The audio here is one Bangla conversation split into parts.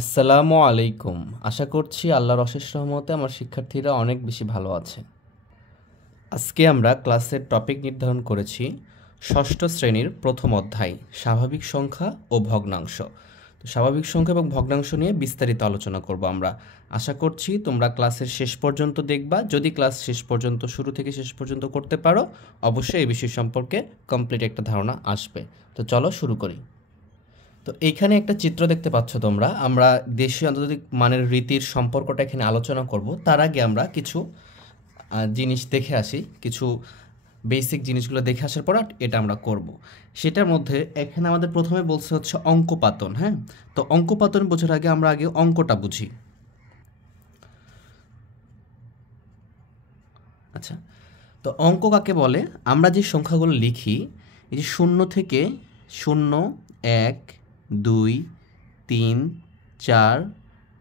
আসসালামু আলাইকুম। আশা করছি আল্লাহর অশেষ রহমতে আমার শিক্ষার্থীরা অনেক বেশি ভালো আছে। আজকে আমরা ক্লাসের টপিক নির্ধারণ করেছি ষষ্ঠ শ্রেণীর প্রথম অধ্যায় স্বাভাবিক সংখ্যা ও ভগ্নাংশ। তো স্বাভাবিক সংখ্যা এবং ভগ্নাংশ নিয়ে বিস্তারিত আলোচনা করব আমরা। আশা করছি তোমরা ক্লাসের শেষ পর্যন্ত দেখবা। যদি ক্লাস শেষ পর্যন্ত শুরু থেকে শেষ পর্যন্ত করতে পারো, অবশ্যই এই বিষয় সম্পর্কে কমপ্লিট একটা ধারণা আসবে। তো চলো শুরু করি। তো এইখানে একটা চিত্র দেখতে পাচ্ছ তোমরা। আমরা দেশীয় আন্তর্জাতিক মানের রীতির সম্পর্কটা এখানে আলোচনা করব। তার আগে আমরা কিছু জিনিস দেখে আসি, কিছু বেসিক জিনিসগুলো দেখে আসার পর এটা আমরা করব। সেটার মধ্যে এখানে আমাদের প্রথমে বলছে হচ্ছে অঙ্কপাতন। হ্যাঁ, তো অঙ্কপাতন বোঝার আগে আমরা আগে অঙ্কটা বুঝি। আচ্ছা, তো অঙ্ক কাকে বলে? আমরা যে সংখ্যাগুলো লিখি, এই যে 0 থেকে 0, 1, 2, 3, 4,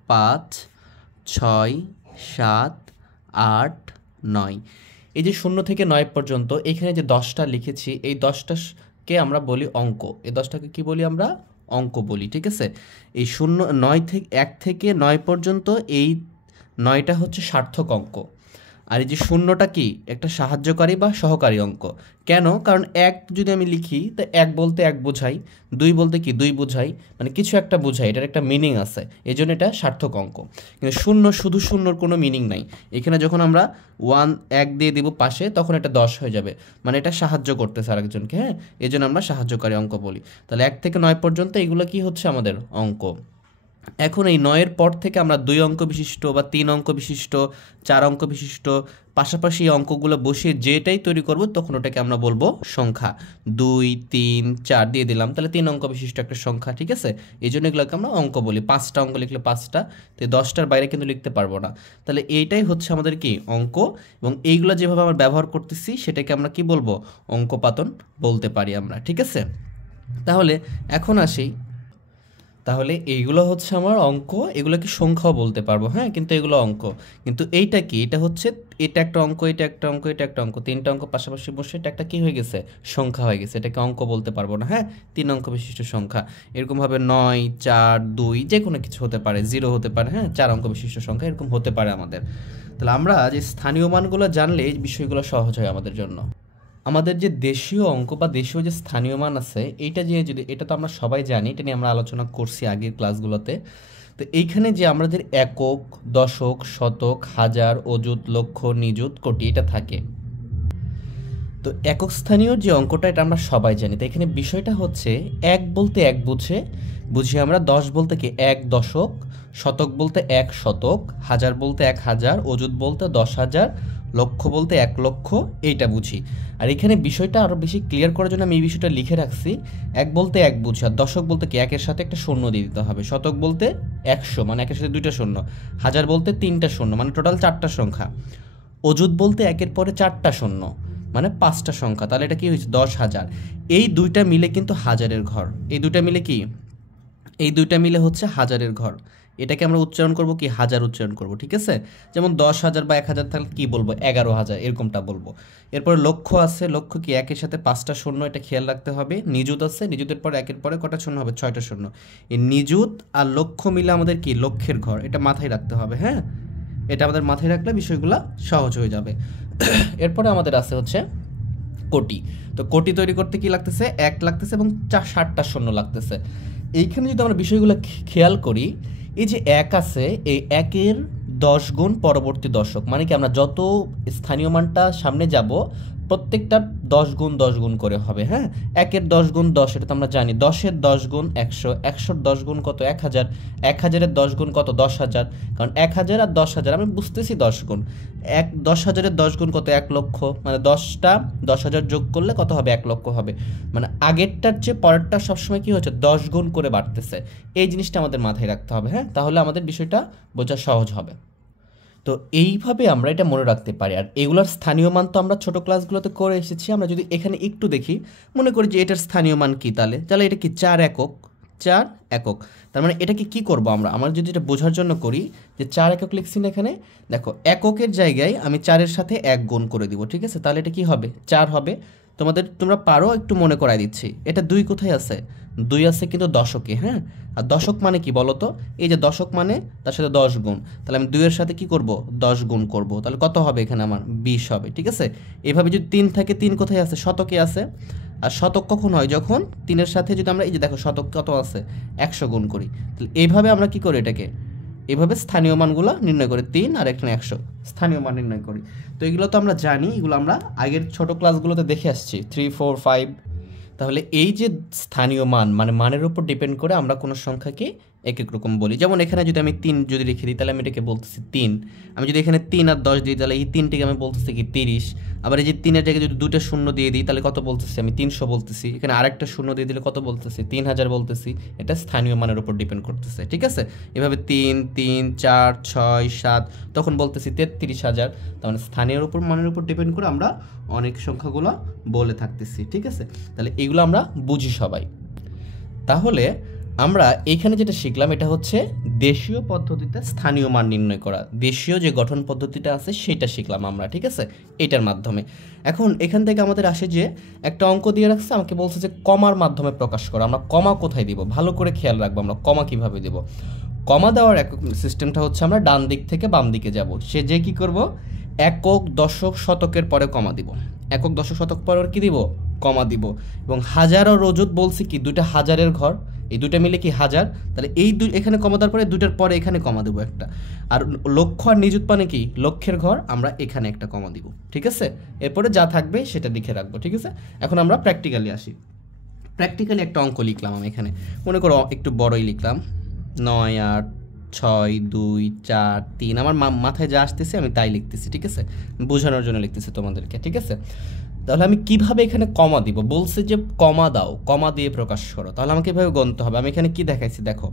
5, 6, 7, 8, 9, এই যে 0 থেকে 9 পর্যন্ত এখানে যে 10টা লিখেছি, এই 10টাকে আমরা বলি অঙ্ক। এই 10টাকে কি বলি? আমরা অঙ্ক বলি। ঠিক আছে, এই 9 থেকে 1 থেকে 9 পর্যন্ত এই 9টা হচ্ছে সার্থক অঙ্ক। আর এই যে শূন্যটা কি? একটা সাহায্যকারী বা সহকারী অঙ্ক। কেন? কারণ 1 যদি আমি লিখি, তো 1 বলতে 1 বোঝাই, 2 বলতে কি 2 বোঝাই, মানে কিছু একটা বোঝাই, এটার একটা মিনিং আছে, এই জন্য এটা সার্থক অঙ্ক। কিন্তু শূন্য, শুধু শূন্যর কোনো মিনিং নাই। এখানে যখন আমরা 1 দিয়ে দিব পাশে, তখন এটা 10 হয়ে যাবে, মানে এটা সাহায্য করতেছে আরেকজনকে। হ্যাঁ, এই জন্য আমরা সাহায্যকারী অঙ্ক বলি। তাহলে 1 থেকে 9 পর্যন্ত এগুলো কি হচ্ছে? আমাদের অঙ্ক। এখন এই 9-এর পর থেকে আমরা 2 অঙ্ক বিশিষ্ট বা 3 অঙ্ক বিশিষ্ট, 4 অঙ্ক বিশিষ্ট পাশাপাশি এই অঙ্কগুলো বসিয়ে যেটাই তৈরি করব, তখন ওটাকে আমরা বলবো সংখ্যা। 2, 3, 4 দিয়ে দিলাম, তাহলে 3 অঙ্ক বিশিষ্ট একটা সংখ্যা। ঠিক আছে, এই জন্য এগুলোকে আমরা অঙ্ক বলি। 5টা অঙ্ক লিখলে 5টা, তো 10টার বাইরে কিন্তু লিখতে পারবো না। তাহলে এইটাই হচ্ছে আমাদের কি? অঙ্ক। এবং এইগুলো যেভাবে আমরা ব্যবহার করতেছি, সেটাকে আমরা কি বলবো? অঙ্কপাতন বলতে পারি আমরা। ঠিক আছে, তাহলে এখন আসি। তাহলে এইগুলো হচ্ছে আমার অঙ্ক, এগুলোকে সংখ্যাও বলতে পারবো। হ্যাঁ, কিন্তু এগুলো অঙ্ক। কিন্তু এইটা কি? এটা হচ্ছে, এটা একটা অঙ্ক, এটা একটা অঙ্ক, এটা একটা অঙ্ক, 3টা অঙ্ক পাশাপাশি বসে এটা একটা কি হয়ে গেছে? সংখ্যা হয়ে গেছে। এটাকে অঙ্ক বলতে পারবো না। হ্যাঁ, 3 অঙ্ক বিশিষ্ট সংখ্যা। এরকমভাবে 9, 4, 2 যে কোনো কিছু হতে পারে, 0 হতে পারে। হ্যাঁ, 4 অঙ্ক বিশিষ্ট সংখ্যা এরকম হতে পারে আমাদের। তাহলে আমরা যে স্থানীয় মানগুলো জানলে এই বিষয়গুলো সহজ হয় আমাদের জন্য। আমাদের যে দেশীয় অঙ্ক বা দেশীয় যে স্থানীয় মান আছে, এইটা যে যদি, এটা তো আমরা সবাই জানি, এটা নিয়ে আমরা আলোচনা করছি আগের ক্লাসগুলোতে। তো এইখানে যে আমাদের একক, দশক, শতক, হাজার, অযুত, লক্ষ, নিযুত, কোটি এটা থাকে। তো একক স্থানীয় যে অঙ্কটা, এটা আমরা সবাই জানি। তো এখানে বিষয়টা হচ্ছে, এক বলতে এক বুঝি আমরা, 10 বলতে কি 1 দশক, শতক বলতে 1 শতক, হাজার বলতে 1000, অযুত বলতে 10,000, লক্ষ বলতে 1 লক্ষ, এইটা বুঝি। আর এখানে বিষয়টা আরও বেশি ক্লিয়ার করার জন্য আমি এই বিষয়টা লিখে রাখছি। 1 বলতে 1 বুঝি, আর দশক বলতে কি 1-এর সাথে একটা শূন্য দিয়ে দিতে হবে, শতক বলতে 100 মানে 1-এর সাথে 2টা শূন্য, হাজার বলতে 3টা শূন্য মানে টোটাল 4টা সংখ্যা, অযুত বলতে 1-এর পরে 4টা শূন্য মানে 5টা সংখ্যা। তাহলে এটা কি হয়েছে? 10,000। এই দুইটা মিলে কিন্তু হাজারের ঘর। এই দুইটা মিলে কি? এই দুইটা মিলে হচ্ছে হাজারের ঘর। এটাকে আমরা উচ্চারণ করব কি? হাজার উচ্চারণ করব। ঠিক আছে, যেমন 10,000 বা 1,000 থাকলে কি বলবো? 11,000 এরকমটা বলবো। এরপরে লক্ষ আছে, লক্ষ কি 1-এর সাথে 5টা শূন্য, এটা খেয়াল রাখতে হবে। নিযুত আছে, নিযুতের পরে 1-এর পরে কটা শূন্য হবে? 6টা শূন্য। এই নিযুত আর লক্ষ মিলে আমাদের কি? লক্ষের ঘর। এটা মাথায় রাখতে হবে। হ্যাঁ, এটা আমাদের মাথায় রাখলে বিষয়গুলো সহজ হয়ে যাবে। এরপরে আমাদের আছে হচ্ছে কোটি। তো কোটি তৈরি করতে কি লাগতেছে? 1 লাগতেছে এবং 60টা শূন্য লাগতেছে। এইখানে যদি আমরা বিষয়গুলো খেয়াল করি, এই যে 1 আছে, এই 1-এর 10 গুণ পরবর্তী দশক, মানে কি আমরা যত স্থানীয় মানটা সামনে যাব, প্রত্যেকটা 10 গুণ 10 গুণ করে হবে। হ্যাঁ, 1-এর 10 গুণ 10, এটা তো আমরা জানি। 10-এর 10 গুণ 100, 100-র 10 গুণ কত? 1000, 1000-এর 10 গুণ কত? 10,000, কারণ 1000 আর 10,000 আমি বুঝতেছি 10 গুণ। 10,000-এর 10 গুণ কত? 1 লক্ষ, মানে 10টা 10,000 যোগ করলে কত হবে? 1 লক্ষ হবে। মানে আগেরটার চেয়ে পরেরটা সবসময় কি হচ্ছে? 10 গুণ করে বাড়তেছে। এই জিনিসটা আমাদের মাথায় রাখতে হবে। হ্যাঁ, তাহলে আমাদের বিষয়টা বোঝা সহজ হবে। তো এইভাবে আমরা এটা মনে রাখতে পারি। আর এগুলোর স্থানীয় মান তো আমরা ছোট ক্লাসগুলোতে করে এসেছি। আমরা যদি এখানে একটু দেখি, মনে করি যে এটার স্থানীয় মান কি, তাহলে এটা কি? 4 একক। 4 একক, তার মানে এটাকে কি করব আমরা যদি এটা বোঝার জন্য করি, যে 4 একক লিখছি না এখানে, দেখো এককের জায়গায় আমি 4-এর সাথে 1 গুণ করে দিব। ঠিক আছে, তাহলে এটা কি হবে? 4 হবে। তোমরা পারো, একটু মনে করাই দিচ্ছি। এটা 2 কোথায় আছে? 2 আছে কিন্তু দশকে, হ্যাঁ। আর দশক মানে কি বলো তো? এই যে দশক মানে তার সাথে 10 গুণ, তাহলে আমি 2 এর সাথে কি করব? 10 গুণ করব, তাহলে কত হবে এখানে আমার? 20 হবে, ঠিক আছে। এভাবে যদি 3 থাকে, 3 কোথায় আছে? শতকে আছে। আর শতক কখন হয়? যখন 3 এর সাথে যদি আমরা এই যে দেখো শতক কত আছে, 100 গুণ করি। তাহলে এইভাবে আমরা কি করি এটাকে? এভাবে স্থানীয় মানগুলো নির্ণয় করি, 3 আর এখানে 100 স্থানীয় মান নির্ণয় করি। তো এগুলো তো আমরা জানি, এগুলো আমরা আগের ছোট ক্লাসগুলোতে দেখে আসছি, 3, 4, 5। তাহলে এই যে স্থানীয় মান মানে মানের উপর ডিপেন্ড করে আমরা কোনো সংখ্যাকে এক এক রকম বলি। যেমন এখানে যদি আমি 3 যদি লিখে দিই, তাহলে আমি এটাকে বলতেছি 3। আমি যদি এখানে 3 আর 10 দিই, তাহলে এই 3টিকে আমি বলতেছি কি 30। আবার এই যে 3 এর জায়গায় যদি 2টা শূন্য দিয়ে দিই, তাহলে কত বলতেছি? আমি 300 বলতেছি। এখানে আরেকটা শূন্য দিয়ে দিলে কত বলতেছি? 3000 বলতেছি। এটা স্থানীয় মানের উপর ডিপেন্ড করতেছে, ঠিক আছে। এভাবে 3, 3, 4, 6, 7, তখন বলতেছি 33,000। তার মানে স্থানীয় উপর মানের উপর ডিপেন্ড করে আমরা অনেক সংখ্যাগুলো বলে থাকতেছি, ঠিক আছে। তাহলে এগুলো আমরা বুঝি সবাই। তাহলে আমরা এখানে যেটা শিখলাম, এটা হচ্ছে দেশীয় পদ্ধতিতে স্থানীয় মান নির্ণয় করা। দেশীয় যে গঠন পদ্ধতিটা আছে সেটা শিখলাম আমরা, ঠিক আছে, এটার মাধ্যমে। এখন এখান থেকে আমাদের আসে যে একটা অঙ্ক দিয়ে রাখছে, আমাকে বলছে যে কমার মাধ্যমে প্রকাশ করা। আমরা কমা কোথায় দিব? ভালো করে খেয়াল রাখবো, আমরা কমা কিভাবে দেব। কমা দেওয়ার সিস্টেমটা হচ্ছে আমরা ডান দিক থেকে বাম দিকে যাব। সে যে কি করব? একক, দশক, শতকের পরে কমা দিব। একক, দশক, শতক পরে কি দিব? কমা দিব। এবং হাজার ও রজত বলছি কি 2টা হাজারের ঘর, এই 2টা মিলে কি 1000। তাহলে এই এখানে কমা দেওয়ার পরে 2টার পরে এখানে কমা দেবো একটা। আর লক্ষ আর নিযুত মানে কি? লক্ষের ঘর, আমরা এখানে একটা কমা দিব, ঠিক আছে। এরপরে যা থাকবে সেটা লিখে রাখবো, ঠিক আছে। এখন আমরা প্র্যাকটিক্যালি আসি। প্র্যাকটিক্যালি একটা অঙ্ক লিখলাম আমি এখানে, মনে করো একটু বড়ই লিখলাম। 9, 8, 6, 2, 4, 3। আমার মাথায় যা আসতেছে আমি তাই লিখতেছি, ঠিক আছে, বোঝানোর জন্য লিখতেছি তোমাদেরকে, ঠিক আছে। তাহলে আমি কিভাবে এখানে কমা দিব? বলছে যে কমা দাও, কমা দিয়ে প্রকাশ করো। তাহলে আমাকে এভাবে গণতে হবে। আমি এখানে কি দেখাইছি দেখো,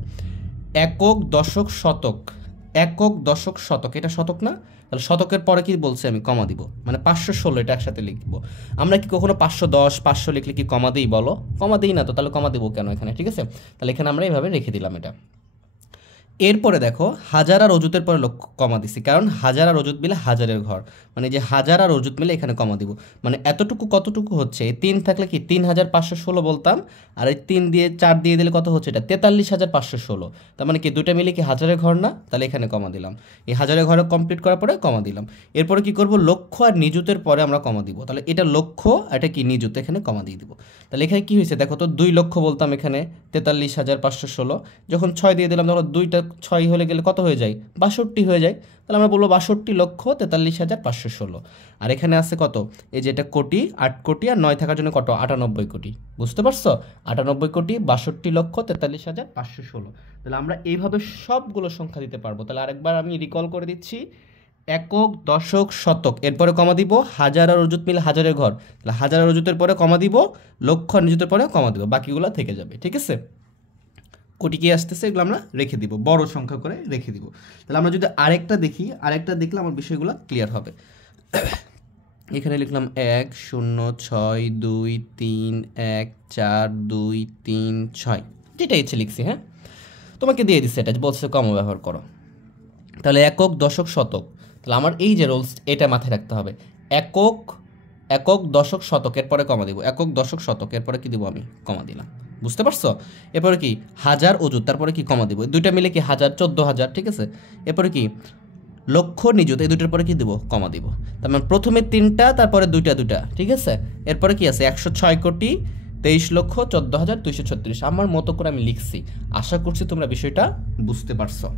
একক, দশক, শতক। একক, দশক, শতক, এটা শতক না? তাহলে শতকের পরে কি বলছে? আমি কমা দিব, মানে 516 এটা একসাথে লিখবো। আমরা কি কখনো 510, 500 লিখলে কি কমা দিই বলো? কমা দিই না তো, তাহলে কমা দিব কেন এখানে, ঠিক আছে। তাহলে এখানে আমরা এইভাবে রেখে দিলাম এটা। এরপরে দেখো হাজার আর অযুতের পরে কমা দিছি, কারণ হাজার আর অযুত মিলে হাজারের ঘর, মানে যে হাজার আর অযুত মিলে এখানে কমা দিব। মানে এতটুকু কতটুকু হচ্ছে? এই 3 থাকলে কি 3516 বলতাম, আর এই 3 দিয়ে 4 দিয়ে দিলে কত হচ্ছে? এটা 43516। তার মানে কি 2টা মিলে কি হাজারের ঘর না? তাহলে এখানে কমা দিলাম। এই হাজারের ঘরে কমপ্লিট করার পরে কমা দিলাম। এরপরে কি করব? লক্ষ আর নিযুতের পরে আমরা কমা দিব। তাহলে এটা লক্ষ, এটা কি নিযুত, এখানে কমা দিয়ে দিব। তাহলে এখানে কি হয়েছে দেখো তো, 2 লক্ষ বলতাম এখানে 43516। যখন 6 দিয়ে দিলাম, তখন 2টা 6 হলে গেলে কত হয়ে যায়? 62 হয়ে যায়। তাহলে আমরা বলবো 62,43,516। আর এখানে আছে কত? এই যে এটা কোটি, 8 কোটি, আর 9 থাকার জন্য কত? 98 কোটি। বুঝতে পারছো? 98 কোটি, 62,43,516। তাহলে আমরা এইভাবে সবগুলো সংখ্যা দিতে পারবো। তাহলে আরেকবার আমি রিকল করে দিচ্ছি। একক, দশক, শতক, এরপরে কমা দিব। হাজার আর অযুত মিলে হাজারের ঘর, তাহলে হাজার আর অযুতের পরে কমা দিব। লক্ষ আর নিযুতের পরে কমা দিব, বাকিগুলো থেকে যাবে, ঠিক আছে। কোটি কি আসতেছে এগুলো আমরা রেখে দিব, বড় সংখ্যা করে রেখে দিব। তাহলে আমরা যদি আরেকটা দেখি, আরেকটা দেখলে আমার বিষয়গুলো ক্লিয়ার হবে। এখানে লিখলাম 1, 0, 6, 2, 3, 1, 4, 2, 3, 6, যেটা ইচ্ছে লিখছি, হ্যাঁ। তোমাকে দিয়ে দিচ্ছে, এটা বলছে কম ব্যবহার করো। তাহলে একক, দশক, শতক। তাহলে আমার এই যে রোলস, এটা মাথায় রাখতে হবে। একক, একক, দশক, শতকের পরে কমা দিব। একক, দশক, শতকের পরে কি দিব? আমি কমা দিলাম। বুঝতে পারছো? এরপরে কি হাজার, অযুত, তারপরে কি কমা দিব। 2টা মিলে কি 1000, 14,000, ঠিক আছে। এরপরে কি লক্ষ, নিযুত, এই 2টার পরে কি দিব? কমা দিব। তার মানে প্রথমে 3টা, তারপরে 2টা, ঠিক আছে। এরপরে কি আছে? 106 কোটি 23,14,236। আমার মতো করে আমি লিখছি। আশা করছি তোমরা বিষয়টা বুঝতে পারছো।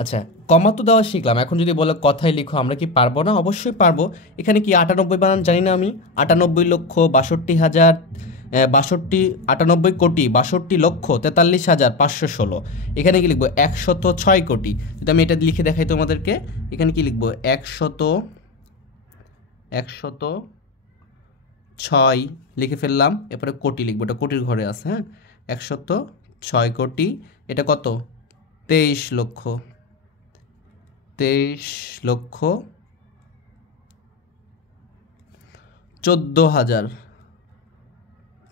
আচ্ছা, কমা তো দেওয়া শিখলাম, এখন যদি বলে কথায় লিখো, আমরা কি পারবো না? অবশ্যই পারবো। এখানে কি 98 বানান জানি না আমি? 98,62,000, 98 কোটি 62,43,516। এখানে কি লিখবো? 106 কোটি। যদি আমি এটা লিখে দেখাই তোমাদেরকে, এখানে কি লিখবো? 106 লিখে ফেললাম। এরপরে কোটি লিখবো, এটা কোটির ঘরে আছে, হ্যাঁ। 106 কোটি, এটা কত? 23,14,000,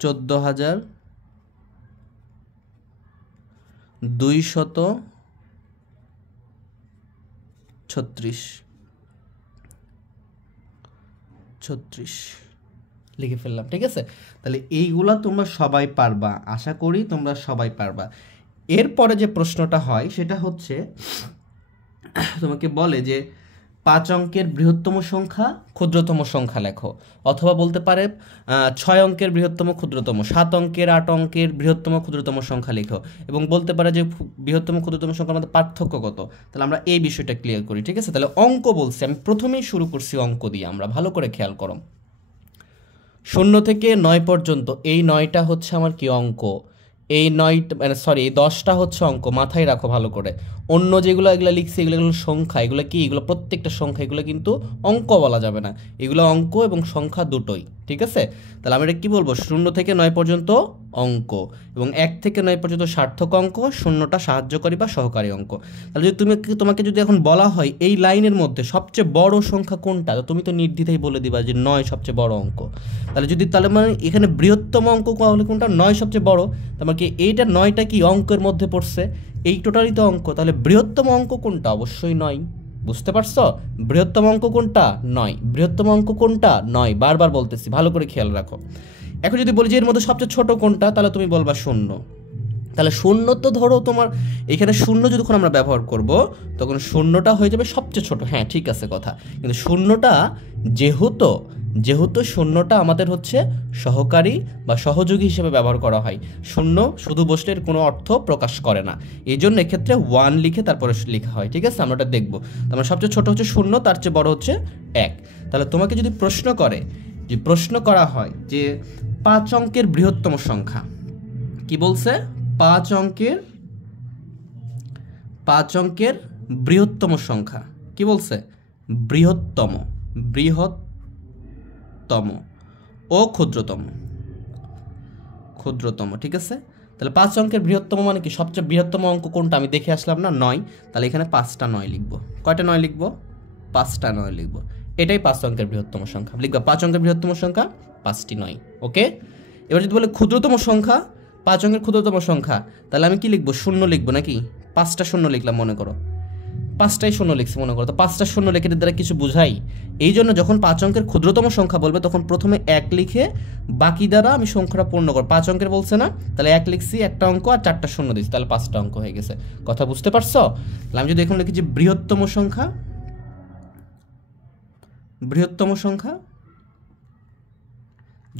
14,236। লিখে ফেললাম, ঠিক আছে। তাহলে এইগুলা তোমরা সবাই পারবা, আশা করি তোমরা সবাই পারবা। এরপরে যে প্রশ্নটা হয় সেটা হচ্ছে তোমাকে বলে যে 5 অঙ্কের বৃহত্তম সংখ্যা ক্ষুদ্রতম সংখ্যা লেখো, অথবা বলতে পারে 6 অঙ্কের বৃহত্তম ক্ষুদ্রতম, 7 অঙ্কের 8 অঙ্কের বৃহত্তম ক্ষুদ্রতম সংখ্যা লেখো, এবং বলতে পারে যে বৃহত্তম ক্ষুদ্রতম সংখ্যার মধ্যে পার্থক্য কত। তাহলে আমরা এই বিষয়টা ক্লিয়ার করি, ঠিক আছে। তাহলে অঙ্ক বলছি, আমি প্রথমেই শুরু করছি অঙ্ক দিয়ে, আমরা ভালো করে খেয়াল করো। 0 থেকে 9 পর্যন্ত এই 9টা হচ্ছে আমার কি অঙ্ক, এই 9টা মানে সরি এই 10টা হচ্ছে অঙ্ক, মাথায় রাখো ভালো করে। অন্য যেগুলো এগুলো লিখছি এগুলো সংখ্যা, এগুলো কি, এগুলো প্রত্যেকটা সংখ্যা, এগুলো কিন্তু অঙ্ক বলা যাবে না, এগুলো অঙ্ক এবং সংখ্যা দুটোই, ঠিক আছে। তাহলে আমি এটা কী বলবো, 0 থেকে 9 পর্যন্ত অঙ্ক, এবং 1 থেকে 9 পর্যন্ত সার্থক অঙ্ক, 0টা সাহায্যকারী বা সহকারী অঙ্ক। তাহলে যদি তোমাকে যদি এখন বলা হয় এই লাইনের মধ্যে সবচেয়ে বড় সংখ্যা কোনটা, তো তুমি তো নির্দ্বিধায় বলে দিবা যে 9 সবচেয়ে বড় অঙ্ক। তাহলে মানে এখানে বৃহত্তম অঙ্ক হলে কোনটা, 9 সবচেয়ে বড়, তার কি এইটা 9টা কি অঙ্কের মধ্যে পড়ছে, এই টোটালই তো অঙ্ক। তাহলে বৃহত্তম অঙ্ক কোনটা, অবশ্যই 9, বুঝতে পারছো। বৃহত্তম অঙ্ক কোনটা, 9, বৃহত্তম অঙ্ক কোনটা, 9, বারবার বলতেছি, ভালো করে খেয়াল রাখো। এখন যদি বলি যে এর মধ্যে সবচেয়ে ছোট কোনটা, তাহলে তুমি বলবা 0। তাহলে 0 তো ধরো তোমার এখানে 0 যখন আমরা ব্যবহার করব তখন 0টা হয়ে যাবে সবচেয়ে ছোট, হ্যাঁ ঠিক আছে কথা। কিন্তু 0টা যেহেতু 0টা আমাদের হচ্ছে সহকারী বা সহযোগী হিসেবে ব্যবহার করা হয়, 0 শুধু বসলে এর কোনো অর্থ প্রকাশ করে না, এই জন্য এক্ষেত্রে 1 লিখে তারপরে লেখা হয়, ঠিক আছে। আমরা এটা দেখবো। তার সবচেয়ে ছোট হচ্ছে 0, তার চেয়ে বড় হচ্ছে 1। তাহলে তোমাকে যদি প্রশ্ন করা হয় যে 5 অঙ্কের বৃহত্তম সংখ্যা, কি বলছে, 5 অঙ্কের বৃহত্তম সংখ্যা, কি বলছে, বৃহত্তম ও ক্ষুদ্রতম, ঠিক আছে। তাহলে 5 অঙ্কের বৃহত্তম মানে কি, সবচেয়ে বৃহত্তম অঙ্ক কোনটা, আমি দেখে আসলাম না, 9। তাহলে এখানে 5টা 9 লিখবো। কয়টা 9 লিখবো, 5টা 9 লিখবো। এটাই 5 অঙ্কের বৃহত্তম সংখ্যা, লিখবা 5 অঙ্কের বৃহত্তম সংখ্যা 5টি 9, ওকে। এবার যদি বলে ক্ষুদ্রতম সংখ্যা, 5 অঙ্কের ক্ষুদ্রতম সংখ্যা, তাহলে আমি কি লিখবো, 0 লিখবো নাকি, 5টা 0 লিখলাম, মনে করো 5টাই 0 লিখছি মনে করো, তো 5টা 0 লিখে দ্বারা কিছু বুঝাই। এই জন্য যখন 5 অঙ্কের ক্ষুদ্রতম সংখ্যা বলবে তখন প্রথমে 1 লিখে বাকি দ্বারা আমি সংখ্যাটা পূর্ণ করব। 5 অঙ্কের বলছে না, তাহলে 1 লিখছি, একটা অঙ্ক আর 4টা 0 দিচ্ছি, তাহলে 5টা অঙ্ক হয়ে গেছে। কথা বুঝতে পারছো। তাহলে আমি যদি এখন লিখি যে বৃহত্তম সংখ্যা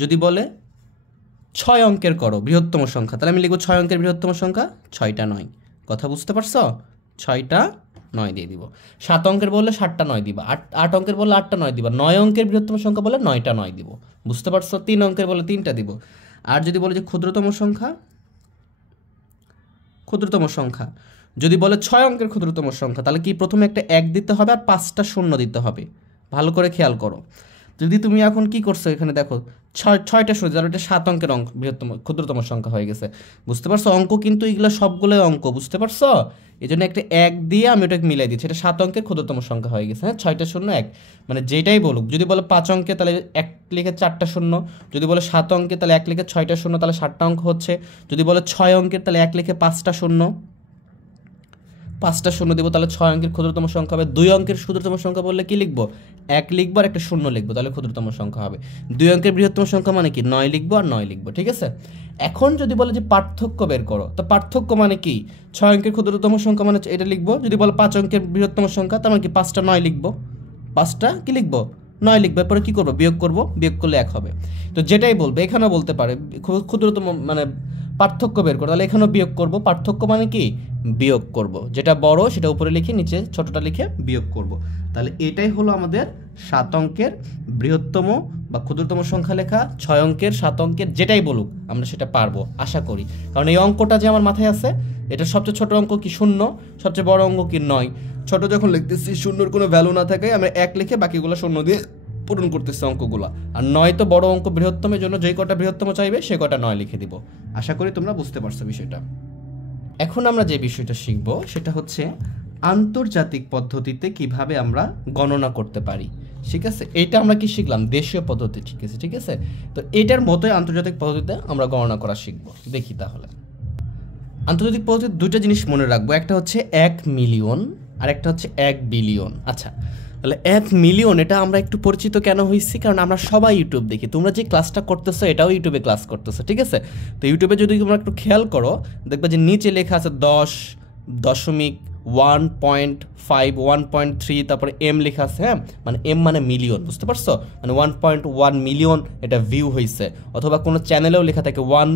যদি বলে 6 অঙ্কের করো বৃহত্তম সংখ্যা, তাহলে আমি লিখবো 6 অঙ্কের বৃহত্তম সংখ্যা 6টা 9। কথা বুঝতে পারছো, 6টা 9 দিয়ে দিব। 7 অঙ্কের বললে 7টা 9 দিবা, 8 অঙ্কের বললে 8টা 9 দিবা, 9 অঙ্কের বৃহত্তম সংখ্যা বলে 9টা 9 দিব, বুঝতে পারছো। 3 অঙ্কের বলে 3টা দিব। আর যদি বলে যে ক্ষুদ্রতম সংখ্যা যদি বলে 6 অঙ্কের ক্ষুদ্রতম সংখ্যা, তাহলে কি প্রথমে একটা 1 দিতে হবে আর 5টা 0 দিতে হবে, ভালো করে খেয়াল করো। যদি তুমি এখন কি করছো, এখানে দেখো 6টা 0, যার এটা 7 অঙ্কের অঙ্ক ক্ষুদ্রতম সংখ্যা হয়ে গেছে, বুঝতে পারছো। অঙ্ক কিন্তু এগুলো সবগুলোই অঙ্ক, বুঝতে পারছো। এই জন্য একটা 1 দিয়ে আমি ওটাকে মিলাই দিচ্ছি, এটা 7 অঙ্কের ক্ষুদ্রতম সংখ্যা হয়ে গেছে, হ্যাঁ 6টা 0 1, মানে যেটাই বলুক। যদি বলে 5 অঙ্কে তাহলে 1 লিখে 4টা 0, যদি বলে 7 অঙ্কে তাহলে 1 লিখে 6টা 0, তাহলে 7টা অঙ্ক হচ্ছে। যদি বলে 6 অঙ্কের তাহলে 1 লিখে 5টা 0 দিব, তাহলে 6 অঙ্কের ক্ষুদ্রতম সংখ্যা হবে। 2 অঙ্কের ক্ষুদ্রতম সংখ্যা বললে কি লিখবো, 1 লিখবো আর একটা 0 লিখবো, তাহলে ক্ষুদ্রতম সংখ্যা হবে। 2 অঙ্কের বৃহত্তম সংখ্যা মানে কি, 9 লিখবো আর 9 লিখবো, ঠিক আছে। এখন যদি বলে যে পার্থক্য বের করো, তো পার্থক্য মানে কি, 6 অঙ্কের ক্ষুদ্রতম সংখ্যা মানে এটা লিখবো। যদি বলে 5 অঙ্কের বৃহত্তম সংখ্যা, তার মানে কি 5টা 9 লিখবো, 5টা কি লিখবো 9 লিখবো। এরপরে কি করবো, বিয়োগ করলে 1 হবে। তো যেটাই বলবে, এখানেও বলতে পারে ক্ষুদ্রতম মানে পার্থক্য বের করো, তাহলে এখানেও বিয়োগ করব। পার্থক্য মানে কি, বিয়োগ করব, যেটা বড় সেটা উপরে লিখে নিচে ছোটটা লিখে বিয়োগ করব। তাহলে এটাই হলো আমাদের 7 অঙ্কের বৃহত্তম বা ক্ষুদ্রতম সংখ্যা লেখা। 6 অঙ্কের 7 অঙ্কের যেটাই বলুক আমরা সেটা পারবো আশা করি, কারণ এই অঙ্কটা যে আমার মাথায় আছে, এটা সবচেয়ে ছোট অঙ্ক কি 0, সবচেয়ে বড় অঙ্ক কি 9। ছোট যখন লিখতেছি 0-র কোনো ভ্যালু না থাকে, আমরা 1 লিখে বাকিগুলো 0 দিয়ে পূরণ করতেছে অঙ্কগুলো। আর 9 তো বড় অঙ্ক, বৃহত্তমের জন্য যেই কটা বৃহত্তম চাইবে সে কটা 9 লিখে দিব। আশা করি তোমরা বুঝতে পারছো বিষয়টা। এখন আমরা যে বিষয়টা শিখবো সেটা হচ্ছে আন্তর্জাতিক পদ্ধতিতে কিভাবে আমরা গণনা করতে পারি, ঠিক আছে। এটা আমরা কি শিখলাম, দেশীয় পদ্ধতি, ঠিক আছে। তো এটার মতোই আন্তর্জাতিক পদ্ধতিতে আমরা গণনা করা শিখবো। দেখি তাহলে আন্তর্জাতিক পদ্ধতির দুটো জিনিস মনে রাখবো, একটা হচ্ছে 1 মিলিয়ন আর একটা হচ্ছে 1 বিলিয়ন। আচ্ছা, তাহলে 1 মিলিয়ন, এটা আমরা একটু পরিচিত কেন হয়েছি, কারণ আমরা সবাই ইউটিউব দেখি। তোমরা যে ক্লাসটা করতেছো এটাও ইউটিউবে ক্লাস করতেছো, ঠিক আছে? তো ইউটিউবে যদি তোমরা একটু খেয়াল করো, দেখবে যে নিচে লেখা আছে 10.1.5 1.3, তারপরে এম লেখা আছে, হ্যাঁ, মানে এম মানে মিলিয়ন, বুঝতে পারছো? মানে 1.1 মিলিয়ন এটা ভিউ হয়েছে। অথবা কোনো চ্যানেলেও লেখা থাকে 1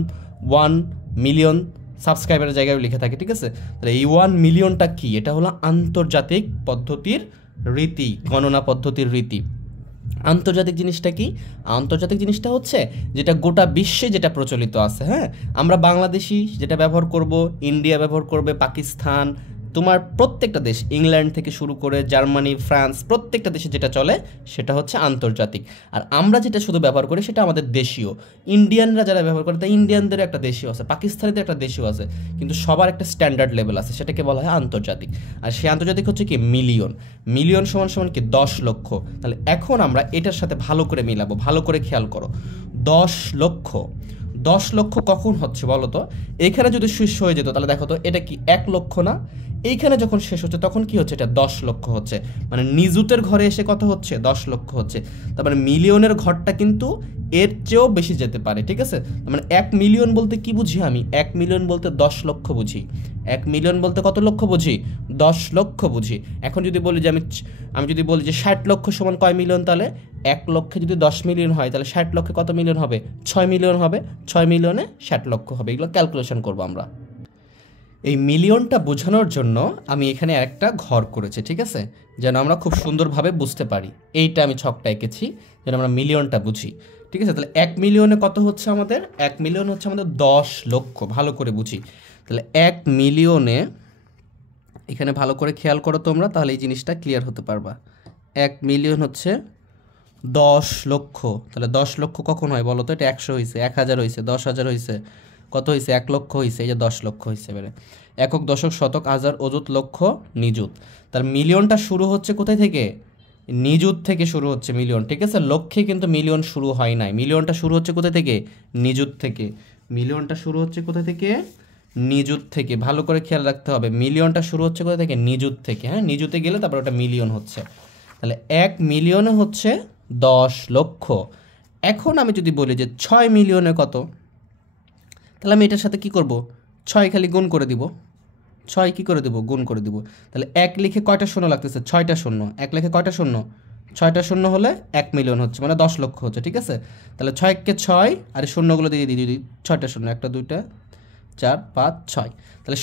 মিলিয়ন সাবস্ক্রাইবারের জায়গায় লেখা থাকে, ঠিক আছে? তাহলে এই 1 মিলিয়নটা কি? এটা হলো আন্তর্জাতিক পদ্ধতির রীতি, গণনা পদ্ধতির রীতি। আন্তর্জাতিক জিনিসটা কি? আন্তর্জাতিক জিনিসটা হচ্ছে যেটা গোটা বিশ্বে যেটা প্রচলিত আছে, হ্যাঁ। আমরা বাংলাদেশি যেটা ব্যবহার করব, ইন্ডিয়া ব্যবহার করবে, পাকিস্তান, তোমার প্রত্যেকটা দেশ, ইংল্যান্ড থেকে শুরু করে জার্মানি, ফ্রান্স, প্রত্যেকটা দেশে যেটা চলে সেটা হচ্ছে আন্তর্জাতিক। আর আমরা যেটা শুধু ব্যবহার করি সেটা আমাদের দেশীয়। ইন্ডিয়ানরা যারা ব্যবহার করে, তাই ইন্ডিয়ানদের একটা দেশীয় আছে, পাকিস্তানিদের একটা দেশীয় আছে, কিন্তু সবার একটা স্ট্যান্ডার্ড লেভেল আছে, সেটাকে বলা হয় আন্তর্জাতিক। আর সেই আন্তর্জাতিক হচ্ছে কি? মিলিয়ন। মিলিয়ন সমান সমান কি? 10 লক্ষ। তাহলে এখন আমরা এটার সাথে ভালো করে মিলাবো, ভালো করে খেয়াল করো। 10 লক্ষ, 10 লক্ষ কখন হচ্ছে বলো তো? এইখানে যদি শেষ হয়ে যেত তাহলে দেখো তো, এটা কি 1 লক্ষ না? এইখানে যখন শেষ হচ্ছে তখন কি হচ্ছে? এটা 10 লক্ষ হচ্ছে। মানে নিযুতের ঘরে এসে কত হচ্ছে? 10 লক্ষ হচ্ছে। তার মানে মিলিয়নের ঘরটা কিন্তু এর চেয়েও বেশি যেতে পারে, ঠিক আছে? তার মানে 1 মিলিয়ন বলতে কি বুঝি আমি? 1 মিলিয়ন বলতে 10 লক্ষ বুঝি। 1 মিলিয়ন বলতে কত লক্ষ বুঝি? 10 লক্ষ বুঝি। এখন যদি বলি যে আমি যদি বলি যে 60 লক্ষ সমান কয় মিলিয়ন, তাহলে 1 লক্ষে যদি 10 মিলিয়ন হয় তাহলে 60 লক্ষে কত মিলিয়ন হবে? 6 মিলিয়ন হবে। 6 মিলিয়নে 60 লক্ষ হবে। এগুলো ক্যালকুলেশন করবো আমরা। এই মিলিয়নটা বোঝানোর জন্য আমি এখানে একটা ঘর করেছি, ঠিক আছে, যেন আমরা খুব সুন্দরভাবে বুঝতে পারি। এইটা আমি ছকটা এঁকেছি যেন আমরা মিলিয়নটা বুঝি, ঠিক আছে? তাহলে 1 মিলিয়নে কত হচ্ছে আমাদের? 1 মিলিয়ন হচ্ছে আমাদের 10 লক্ষ। ভালো করে বুঝি। তাহলে 1 মিলিয়নে, এখানে ভালো করে খেয়াল করো তোমরা, তাহলে এই জিনিসটা ক্লিয়ার হতে পারবা। 1 মিলিয়ন হচ্ছে 10 লক্ষ। তাহলে 10 লক্ষ কখন হয় বলো তো? এটা 100 হয়েছে, 1000 হয়েছে, 10,000 হয়েছে, কত হয়েছে? 1 লক্ষ হয়েছে। এই যে 10 লক্ষ হয়েছে। এবারে একক, দশক, শতক, হাজার, অযুত, লক্ষ, নিযুত। তার মিলিয়নটা শুরু হচ্ছে কোথায় থেকে? নিযুত থেকে শুরু হচ্ছে মিলিয়ন, ঠিক আছে? লক্ষে কিন্তু মিলিয়ন শুরু হয় নাই। মিলিয়নটা শুরু হচ্ছে কোথা থেকে? নিযুত থেকে। মিলিয়নটা শুরু হচ্ছে কোথা থেকে? নিযুত থেকে। ভালো করে খেয়াল রাখতে হবে, মিলিয়নটা শুরু হচ্ছে কোথা থেকে? নিযুত থেকে, হ্যাঁ। নিযুতে গেলে তারপর ওটা মিলিয়ন হচ্ছে। তাহলে 1 মিলিয়নে হচ্ছে 10 লক্ষ। এখন আমি যদি বলি যে 6 মিলিয়নে কত, তাহলে আমি এটার সাথে কি করব? 6 খালি গুণ করে দিব। 6 কি করে দেব? গুণ করে দিব। তাহলে 1 লিখে কয়টা শূন্য লাগতেছে? 6টা শূন্য। 1 লিখে কয়টা শূন্য? 6টা শূন্য হলে 1 মিলিয়ন হচ্ছে, মানে 10 লক্ষ হচ্ছে, ঠিক আছে? তাহলে 6কে 6 আর শূন্যগুলো দিয়ে দিই, 6টা শূন্য, 1টা 2টা 4 5 6, তাহলে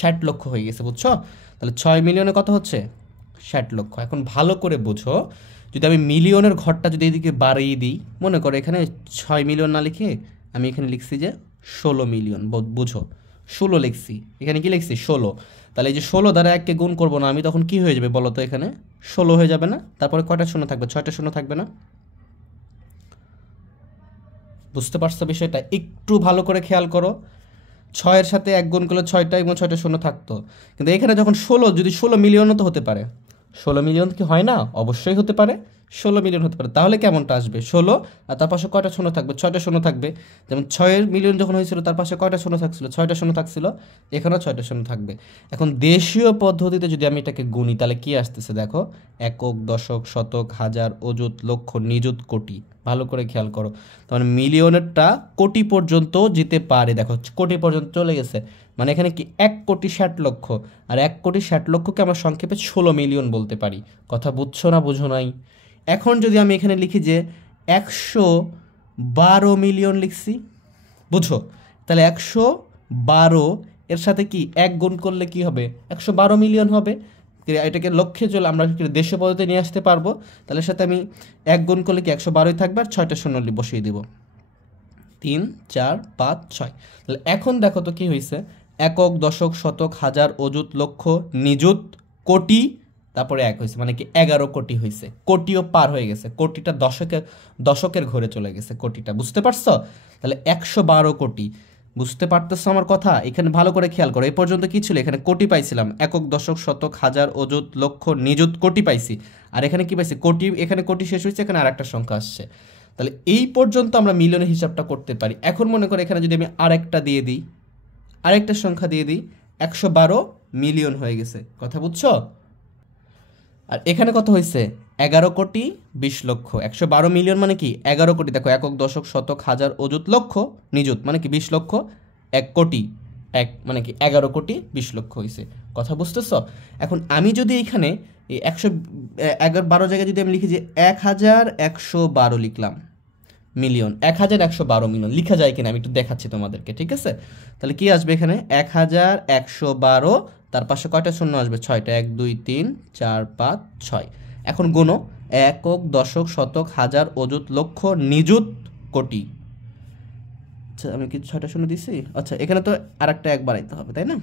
60 লক্ষ হয়ে গেছে, বুঝছো? তাহলে 6 মিলিয়নে কত হচ্ছে? 60 লক্ষ। এখন ভালো করে বুঝো, যদি আমি মিলিয়নের ঘরটা যদি এদিকে বাড়িয়ে দিই, মনে করো এখানে 6 মিলিয়ন না লিখে আমি এখানে লিখছি যে 16 মিলিয়ন, বুঝো 16 লিখছি, এখানে কি লিখছি? 16। তাহলে এই যে 16 দ্বারা 1কে গুণ করবো না আমি, তখন কি হয়ে যাবে বলো তো? এখানে 16 হয়ে যাবে না? তারপরে কয়টা শূন্য থাকবে? 6টা শূন্য থাকবে না? বুঝতে পারছো বিষয়টা? একটু ভালো করে খেয়াল করো। 6-এর সাথে 1 গুণ করলে 6টা এবং 6টা শূন্য থাকতো, কিন্তু এখানে যখন 16, যদি 16 মিলিয়নও তো হতে পারে। 16 মিলিয়ন কি হয় না? অবশ্যই হতে পারে। 16 মিলিয়ন হতে পারে। তাহলে কেমনটা আসবে? 16 আর তার পাশে কয়টা শূন্য থাকবে? 6টা শূন্য থাকবে। যেমন 6 মিলিয়ন যখন হয়েছিল তার পাশে কয়টা শূন্য থাকছিল? 6টা শূন্য থাকছিল। এখানেও 6টা শূন্য থাকবে। এখন দেশীয় পদ্ধতিতে যদি আমি এটাকে গুনি তাহলে কি আসতেছে দেখো? একক, দশক, শতক, হাজার, অযুত, লক্ষ, নিযুত, কোটি। ভালো করে খেয়াল করো। তার মানে মিলিয়নেরটা কোটি পর্যন্ত যেতে পারে। দেখো কোটি পর্যন্ত চলে গেছে, মানে এখানে কি 1,60,00,000, আর 1,60,00,000কে আমরা সংক্ষেপে 16 মিলিয়ন বলতে পারি। কথা বুঝছো না বুঝো নাই? এখন যদি আমি এখানে লিখি যে 112 মিলিয়ন লিখছি, বুঝো? তাহলে 112 এর সাথে কি 1 গুণ করলে কি হবে? 112 মিলিয়ন হবে। এটাকে লক্ষ্যে চলে আমরা দেশীয় পদ্ধতি নিয়ে আসতে পারবো। তাহলে সাথে আমি 1 গুণ করলে কি 112 থাকবে, আর 6টা শূন্য বসিয়ে দেবো। 3 4 5 6। তাহলে এখন দেখো তো কি হয়েছে? একক, দশক, শতক, হাজার, অযুত, লক্ষ, নিযুত, কোটি, তারপরে 1 হয়েছে, মানে কি 11 কোটি হয়েছে। কোটিও পার হয়ে গেছে, কোটিটা দশকের ঘরে চলে গেছে কোটিটা। বুঝতে পারছো? তাহলে 112 কোটি। বুঝতে পারতেছো আমার কথা? এখানে ভালো করে খেয়াল করো। এই পর্যন্ত কি ছিল? এখানে কোটি পাইছিলাম, একক, দশক, শতক, হাজার, অযুত, লক্ষ, নিযুত, কোটি পাইছি। আর এখানে কি পাইছি? কোটি। এখানে কোটি শেষ হয়েছে, এখানে আরেকটা সংখ্যা আসছে। তাহলে এই পর্যন্ত আমরা মিলিয়নের হিসাবটা করতে পারি। এখন মনে করো এখানে যদি আমি আরেকটা দিয়ে দিই, আরেকটা সংখ্যা দিয়ে দিই, 112 মিলিয়ন হয়ে গেছে। কথা বুঝছো? আর এখানে কত হয়েছে 11,20,00,000। 112 মিলিয়ন মানে কি 11 কোটি। দেখো একক দশক শতক হাজার অযুত লক্ষ নিযুত মানে কি 20 লক্ষ, 1 কোটি, এক মানে কি 11,20,00,000 হয়েছে। কথা বুঝতেছ? এখন আমি যদি এখানে এই 112 জায়গায় যদি আমি লিখি যে 1112 লিখলাম মিলিয়ন, 1112 মিলিয়ন লিখা যায় কিনা আমি একটু দেখাচ্ছি তোমাদেরকে, ঠিক আছে? তাহলে কি আসবে এখানে 1112, তার পাশে কয়টা শূন্য আসবে? 6টা, 1 2 3 4 5 6। এখন গুনো একক দশক শতক হাজার অযুত লক্ষ নিযুত কোটি। আচ্ছা আমি কি 6টা শূন্য দিছি? আচ্ছা এখানে তো আর একটা 1 বাড়াইতে হবে তাই না?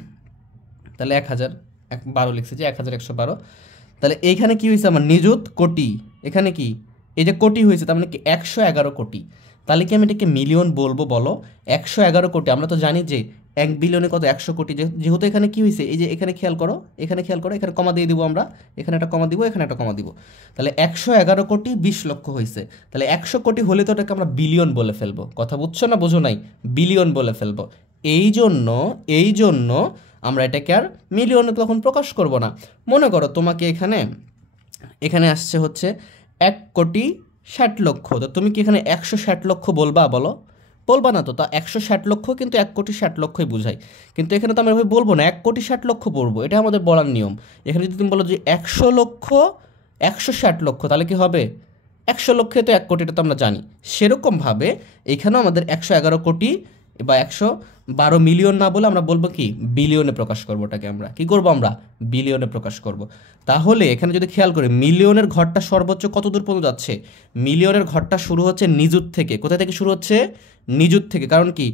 তাহলে 1012 লিখছি যে 1112। তাহলে এইখানে কি হয়েছে আমার নিযুত কোটি, এখানে কি এই যে কোটি হয়েছে তার মানে কি 111 কোটি। তাহলে কি আমি এটাকে মিলিয়ন বলবো বলো? 111 কোটি। আমরা তো জানি যে 1 বিলিয়নে কত 100 কোটি। যেহেতু এখানে কি হয়েছে এই যে এখানে খেয়াল করো, এখানে খেয়াল করো, এখানে কমা দিয়ে দিব আমরা, এখানে একটা কমা দিব, এখানে একটা কমা দিব। তাহলে 111,20,00,000 হয়েছে। তাহলে 100 কোটি হলে তো এটাকে আমরা বিলিয়ন বলে ফেলবো। কথা বুঝছো না বোঝো নাই? বিলিয়ন বলে ফেলবো। এই জন্য আমরা এটাকে আর মিলিয়নে তখন প্রকাশ করব না। মনে করো তোমাকে এখানে আসছে হচ্ছে 1,60,00,000, তো তুমি কি এখানে 160,00,000 বলবা বলো? বলবা না তো। তা 160,00,000 কিন্তু 1,60,00,000ই বোঝায়, কিন্তু এখানে তো আমরা এভাবে বলবো না, 1,60,00,000 বলবো, এটা আমাদের বলার নিয়ম। এখানে যদি তুমি বলো যে 100 লক্ষ 160,00,000 তাহলে কি হবে 100 লক্ষে তো 1 কোটি, এটা তো আমরা জানি। সেরকমভাবে এখানেও আমাদের 111 কোটি বা 112 মিলিয়ন না বলে আমরা বলবো কি বিলিয়নে প্রকাশ করবো। ওটাকে আমরা কি করব? আমরা বিলিয়নে প্রকাশ করব। তাহলে এখানে যদি খেয়াল করি মিলিয়নের ঘরটা সর্বোচ্চ কত দূর পর্যন্ত যাচ্ছে? মিলিয়নের ঘরটা শুরু হচ্ছে নিযুত থেকে। কোথায় থেকে শুরু হচ্ছে? নিযুত থেকে। কারণ কি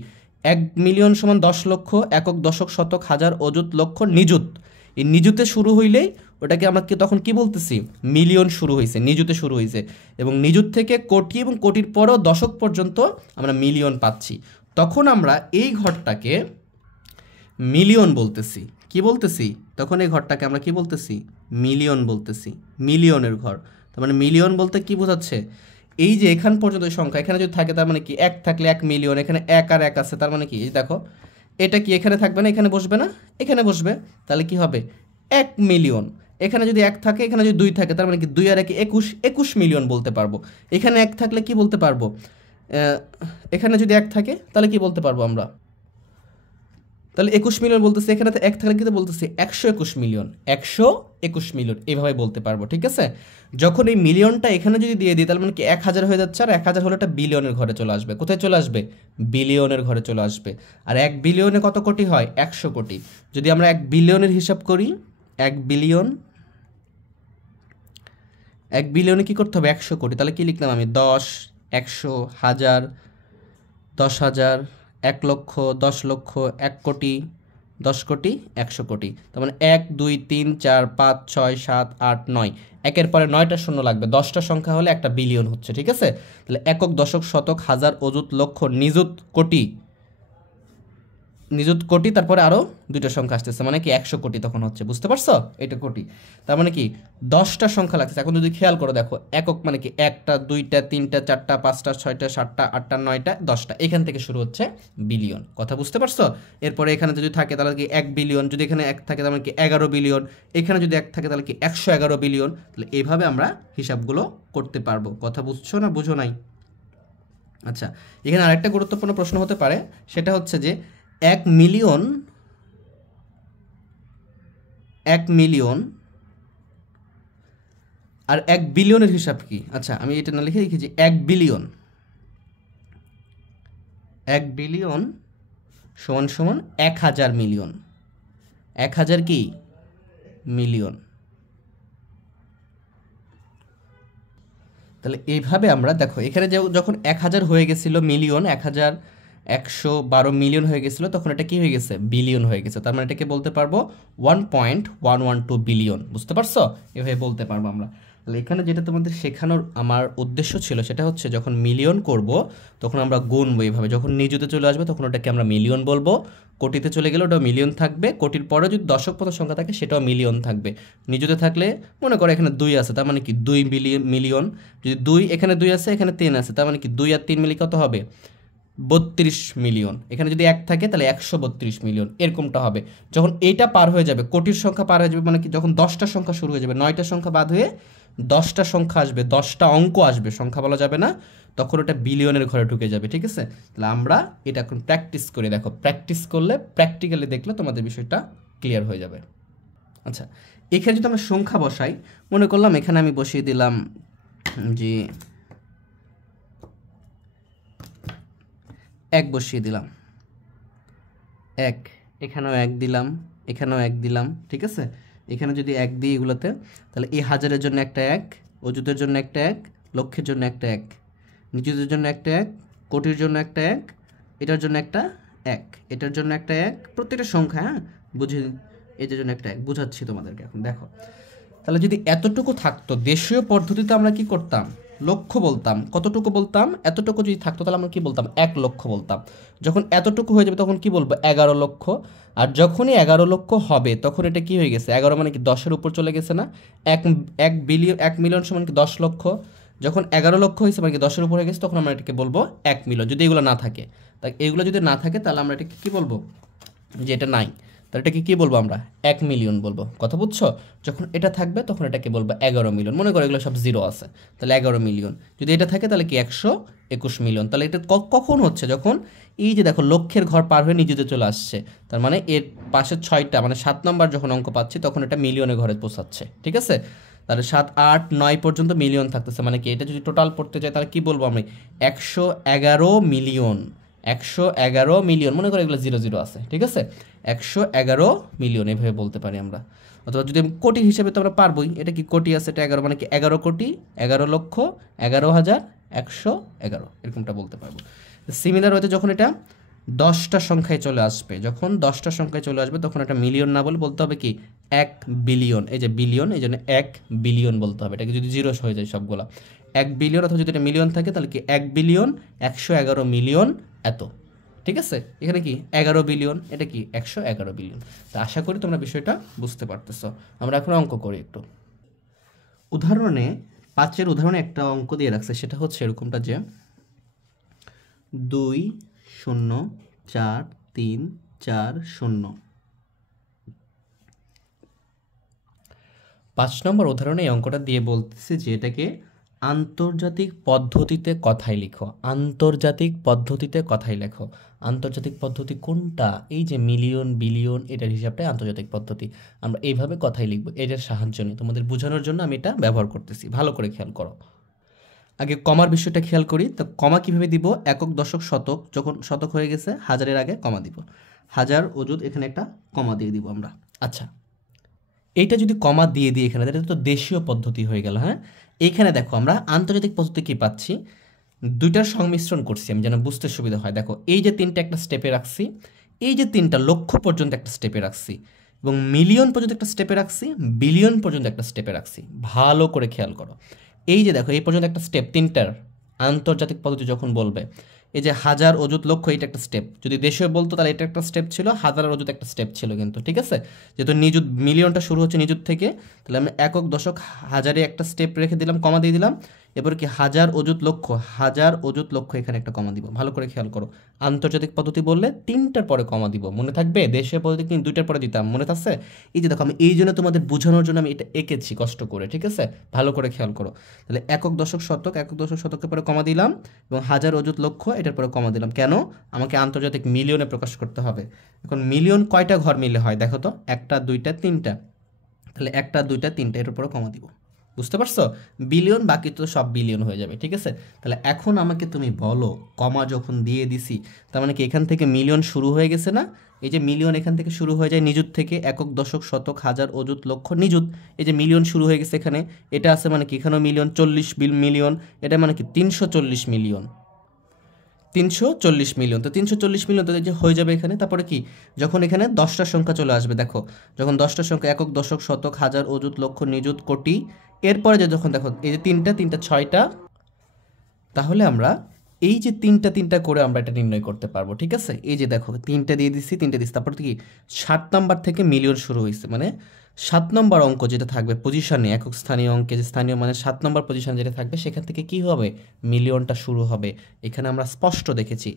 1 মিলিয়ন সমান 10 লক্ষ, একক দশক শতক হাজার অযুত লক্ষ নিযুত। এই নিযুতে শুরু হইলেই ওটাকে আমরা তখন কি বলতেছি? মিলিয়ন শুরু হয়েছে, নিযুতে শুরু হয়েছে। এবং নিযুত থেকে কোটি এবং কোটির পরেও দশক পর্যন্ত আমরা মিলিয়ন পাচ্ছি। তখন আমরা এই ঘরটাকে মিলিয়ন বলতেছি। কি বলতেছি? তখন এই ঘরটাকে আমরা কি বলতেছি? মিলিয়ন বলতেছি। মিলিয়নের ঘর। তার মানে মিলিয়ন বলতে কি বোঝাচ্ছে? এই যে এখান পর্যন্ত সংখ্যা এখানে যদি থাকে তার মানে কি 1 থাকলে 1 মিলিয়ন, এখানে 1 আর 1 আছে তার মানে কি এই দেখো এটা কি এখানে থাকবে না, এখানে বসবে না, এখানে বসবে। তাহলে কি হবে 1 মিলিয়ন। এখানে যদি 1 থাকে, এখানে যদি 2 থাকে তার মানে কি 2 আর 1 21 মিলিয়ন বলতে পারবো। এখানে 1 থাকলে কি বলতে পারবো? এখানে যদি 1 থাকে তাহলে কি বলতে পারবো আমরা? তাহলে 21 মিলিয়ন বলতেছি। এখানে 1 থাকলে কিন্তু বলতেছি 121 মিলিয়ন, 121 মিলিয়ন এইভাবে বলতে পারবো, ঠিক আছে? যখন এই মিলিয়নটা এখানে যদি দিয়ে দিই তাহলে মানে কি 1000 হয়ে যাচ্ছে, আর 1000 হলে এটা বিলিয়নের ঘরে চলে আসবে। কোথায় চলে আসবে? বিলিয়নের ঘরে চলে আসবে। আর 1 বিলিয়নে কত কোটি হয়? 100 কোটি। যদি আমরা 1 বিলিয়নের হিসাব করি, 1 বিলিয়নে কি করতে হবে? 100 কোটি। তাহলে কি লিখলাম আমি? 10, 100, 1000, 10,000, 1 লক্ষ, 10 লক্ষ, 1 কোটি, 10 কোটি, 100 কোটি। তার মানে 1 2 3 4 5 6 7 8 9, একের পরে 9টা শূন্য লাগবে। 10টা সংখ্যা হলে একটা বিলিয়ন হচ্ছে, ঠিক আছে? তাহলে একক দশক শতক হাজার অযুত লক্ষ নিযুত কোটি, নিযুত কোটি, তারপরে আরও 2টা সংখ্যা আসতেছে মানে কি 100 কোটি তখন হচ্ছে। বুঝতে পারছো? এটা কোটি। তার মানে কি 10টা সংখ্যা লাগতেছে। এখন যদি খেয়াল করো দেখো একক মানে কি 1টা 2টা 3টা 4টা 5টা 6টা 7টা 8টা 9টা 10টা, এখান থেকে শুরু হচ্ছে বিলিয়ন। কথা বুঝতে পারছো? এরপরে এখানে যদি থাকে তাহলে কি 1 বিলিয়ন, যদি এখানে 1 থাকে তাহলে কি 11 বিলিয়ন, এখানে যদি 1 থাকে তাহলে কি 111 বিলিয়ন। তাহলে এইভাবে আমরা হিসাবগুলো করতে পারবো। কথা বুঝছো না বুঝো নাই? আচ্ছা এখানে আরেকটা গুরুত্বপূর্ণ প্রশ্ন হতে পারে, সেটা হচ্ছে যে 1 মিলিয়ন আর 1 বিলিয়নের হিসাব কি? আচ্ছা আমি এটা না লিখে লিখেছি 1 বিলিয়ন সমান সমান 1000 মিলিয়ন। 1000 কি? মিলিয়ন। তাহলে এইভাবে আমরা দেখো এখানে যখন 1000 হয়ে গেছিল মিলিয়ন, 112 মিলিয়ন হয়ে গেছিল, তখন এটা কি হয়ে গেছে? বিলিয়ন হয়ে গেছে। তার মানে এটাকে বলতে পারবো 1.112 বিলিয়ন। বুঝতে পারছো? এভাবে বলতে পারবো আমরা। তাহলে এখানে যেটা তোমাদের শেখানোর আমার উদ্দেশ্য ছিল সেটা হচ্ছে যখন মিলিয়ন করব তখন আমরা গুনবো এইভাবে। যখন নিযুতে চলে আসবে তখন ওটাকে আমরা মিলিয়ন বলবো, কোটিতে চলে গেলে ওটা মিলিয়ন থাকবে, কোটির পরে যদি দশক পদ সংখ্যা থাকে সেটাও মিলিয়ন থাকবে। নিযুতে থাকলে মনে করো এখানে 2 আছে তার মানে কি 2 মিলিয়ন। যদি 2 এখানে 2 আছে এখানে 3 আছে তার মানে কি 2 আর 3 মিলে কত হবে? 32 মিলিয়ন। এখানে যদি 1 থাকে তাহলে 132 মিলিয়ন, এরকমটা হবে। যখন এইটা পার হয়ে যাবে, কোটির সংখ্যা পার হয়ে যাবে, মানে কি যখন 10টা সংখ্যা শুরু হয়ে যাবে, 9টা সংখ্যা বাদ হয়ে 10টা সংখ্যা আসবে, 10টা অঙ্ক আসবে, সংখ্যা বলা যাবে না, তখন ওটা বিলিয়নের ঘরে ঢুকে যাবে। ঠিক আছে, তাহলে আমরা এটা এখন প্র্যাকটিস করে দেখো, প্র্যাকটিস করলে প্র্যাকটিক্যালি দেখলে তোমাদের বিষয়টা ক্লিয়ার হয়ে যাবে। আচ্ছা, এখানে যদি আমরা সংখ্যা বসাই, মনে করলাম এখানে আমি বসিয়ে দিলাম যে 1 বসিয়ে দিলাম, 1, এখানেও 1 দিলাম, এখানেও 1 দিলাম। ঠিক আছে, এখানে যদি 1 দিই এগুলোতে, তাহলে এই হাজারের জন্য একটা 1, অযুতের জন্য একটা 1, লক্ষের জন্য একটা 1, নিযুতের জন্য একটা 1, কোটির জন্য একটা 1, এটার জন্য একটা 1, এটার জন্য একটা 1, প্রত্যেকটা সংখ্যা, হ্যাঁ বুঝে, এটার জন্য একটা 1 বুঝাচ্ছি তোমাদেরকে। এখন দেখো, তাহলে যদি এতটুকু থাকতো, দেশীয় পদ্ধতিতে আমরা কি করতাম, লক্ষ বলতাম। কতটুকু বলতাম, এতটুকু যদি থাকতো তাহলে আমরা কি বলতাম, 1 লক্ষ বলতাম। যখন এতটুকু হয়ে যাবে তখন কি বলবো, 11 লক্ষ। আর যখনই 11 লক্ষ হবে তখন এটা কি হয়ে গেছে, 11 মানে কি 10-এর উপর চলে গেছে না, 1 বিলিয়ন, 1 মিলিয়ন সমান কি 10 লক্ষ। যখন 11 লক্ষ হয়েছে মানে কি 10-এর উপর হয়ে গেছে, তখন আমরা এটাকে বলবো 1 মিলিয়ন। যদি এগুলো না থাকে, তাই এগুলো যদি না থাকে তাহলে আমরা এটাকে কি বলবো, যে এটা নাই, তাহলে এটাকে কী বলবো আমরা, 1 মিলিয়ন বলবো। কথা বুঝছো? যখন এটা থাকবে তখন এটাকে বলবো 11 মিলিয়ন। মনে করো এগুলো সব জিরো আছে, তাহলে 11 মিলিয়ন। যদি এটা থাকে তাহলে কি 121 মিলিয়ন। তাহলে এটা কখন হচ্ছে, যখন এই যে দেখো লক্ষের ঘর পার হয়ে নিজেতে চলে আসছে, তার মানে এর পাশে 6টা, মানে 7 নম্বর যখন অঙ্ক পাচ্ছি তখন এটা মিলিয়নের ঘরে পৌঁছাচ্ছে। ঠিক আছে, তাহলে 7, 8, 9 পর্যন্ত মিলিয়ন থাকতেছে, মানে কি এটা যদি টোটাল পড়তে চাই তাহলে কি বলবো আমি, 111 মিলিয়ন। 111 মিলিয়ন, মনে করো এগুলো 0 0 আছে। ঠিক আছে, 111 মিলিয়ন এভাবে বলতে পারি আমরা। অথবা যদি কোটি হিসেবে তো আমরা পারবোই, এটা কি কোটি আছে, এটা 11 মানে কি 11 কোটি, 11 লক্ষ, 11,111, এরকমটা বলতে পারবো। সিমিলার হতে যখন এটা 10টা সংখ্যায় চলে আসবে, যখন 10টা সংখ্যায় চলে আসবে তখন এটা মিলিয়ন না বলে বলতে হবে কি 1 বিলিয়ন। এই যে বিলিয়ন, এই জন্য 1 বিলিয়ন বলতে হবে। এটাকে যদি জিরো হয়ে যায় সবগুলো 1 বিলিয়ন, অথবা যদি এটা মিলিয়ন থাকে তাহলে কি 1 বিলিয়ন 111 মিলিয়ন এত। ঠিক আছে, এখানে কি 11 বিলিয়ন, এটা কি 111 বিলিয়ন। তো আশা করি তোমরা বিষয়টা বুঝতে পারতেছো। আমরা এখন অঙ্ক করি একটু। উদাহরণে 5-এর উদাহরণে একটা অঙ্ক দিয়ে রাখছে, সেটা হচ্ছে এরকমটা যে 2 0 4 3 4 0। 5 নম্বর উদাহরণে এই অঙ্কটা দিয়ে বলতেছে যে এটাকে আন্তর্জাতিক পদ্ধতিতে কথায় লিখো। আন্তর্জাতিক পদ্ধতিতে কথায় লেখো। আন্তর্জাতিক পদ্ধতি কোনটা, এই যে মিলিয়ন বিলিয়ন, এটার হিসাবটাই আন্তর্জাতিক পদ্ধতি। আমরা এইভাবে কথায় লিখবো, এটার সাহায্য নিয়ে তোমাদের বোঝানোর জন্য আমি এটা ব্যবহার করতেছি, ভালো করে খেয়াল করো। আগে কমার বিষয়টা খেয়াল করি। তো কমা কিভাবে দিব, একক, দশক, শতক, যখন শতক হয়ে গেছে হাজারের আগে কমা দিব, হাজার, অযুত, এখানে একটা কমা দিয়ে দিব আমরা। আচ্ছা, এইটা যদি কমা দিয়ে দিই এখানে, এটা তো দেশীয় পদ্ধতি হয়ে গেল। হ্যাঁ, এইখানে দেখো আমরা আন্তর্জাতিক পদ্ধতি কি পাচ্ছি, দুইটার সংমিশ্রণ করছি আমি যেন বুঝতে সুবিধা হয়। দেখো এই যে 3টা একটা স্টেপে রাখছি, এই যে 3টা লক্ষ পর্যন্ত একটা স্টেপে রাখছি, এবং মিলিয়ন পর্যন্ত একটা স্টেপে রাখছি, বিলিয়ন পর্যন্ত একটা স্টেপে রাখছি। ভালো করে খেয়াল করো, এই যে দেখো এই পর্যন্ত একটা স্টেপ, 3টার আন্তর্জাতিক পদ্ধতি যখন বলবে, এই যে হাজার, অযুত, লক্ষ, এটা একটা স্টেপ। যদি দেশীয় বলতো তাহলে এটা একটা স্টেপ ছিল, হাজার আর অযুত একটা স্টেপ ছিল কিন্তু। ঠিক আছে, যেহেতু নিযুত, মিলিয়নটা শুরু হচ্ছে নিযুত থেকে, তাহলে আমি একক, দশক, হাজারে একটা স্টেপ রেখে দিলাম, কমা দিয়ে দিলাম। এবার কি হাজার, অযুত, লক্ষ, হাজার, অযুত, লক্ষ, এখানে একটা কমা দিব। ভালো করে খেয়াল করো, আন্তর্জাতিক পদ্ধতি বললে 3টার পরে কমা দিব, মনে থাকবে। দেশীয় পদ্ধতি কিন্তু 2টার পরে দিতাম, মনে থাকছে। এই যে দেখো আমি এই জন্য তোমাদের বোঝানোর জন্য আমি এটা এঁকেছি কষ্ট করে। ঠিক আছে, ভালো করে খেয়াল করো। তাহলে একক, দশক, শতক, একক, দশক, শতকের পরে কমা দিলাম, এবং হাজার, অযুত, লক্ষ, এটার পরে কমা দিলাম। কেন, আমাকে আন্তর্জাতিক মিলিয়নে প্রকাশ করতে হবে। এখন মিলিয়ন কয়টা ঘর মিলে হয় দেখো তো, 1টা 2টা 3টা, তাহলে 1টা 2টা 3টা, এর উপরে কমা দিব। বুঝতে পারছো, বিলিয়ন বাকি তো সব বিলিয়ন হয়ে যাবে। ঠিক আছে, তাহলে এখন আমাকে তুমি বলো, কমা যখন দিয়ে দিছি তার মানে কি এখান থেকে মিলিয়ন শুরু হয়ে গেছে না। এই যে মিলিয়ন এখান থেকে শুরু হয়ে যায় নিযুত থেকে, একক, দশক, শতক, হাজার, অযুত, লক্ষ, নিযুত। এই যে মিলিয়ন শুরু হয়ে গেছে এখানে, এটা আছে মানে কি এখানেও মিলিয়ন, 40 মিলিয়ন, এটা মানে কি 340 মিলিয়ন, 340 মিলিয়ন। তো 340 মিলিয়ন তো যে হয়ে যাবে এখানে। তারপরে কি, যখন এখানে 10টা সংখ্যা চলে আসবে, দেখো যখন 10টা সংখ্যা, একক, দশক, শতক, হাজার, অযুত, লক্ষ, নিযুত, কোটি, এরপরে যে যখন দেখো এই যে 3টা 6টা, তাহলে আমরা এই যে তিনটা করে আমরা এটা নির্ণয় করতে পারবো, ঠিক আছে। এই যে দেখো তিনটা দিয়ে দিচ্ছি, তারপর কি 7 নাম্বার থেকে মিলিয়ন শুরু হয়েছে, মানে 7 নম্বর অঙ্ক যেটা থাকবে পজিশনে, একক স্থানীয় অঙ্কে যে স্থানীয় মানে 7 নম্বর পজিশন যেটা থাকবে সেখান থেকে কি হবে, মিলিয়নটা শুরু হবে। এখানে আমরা স্পষ্ট দেখেছি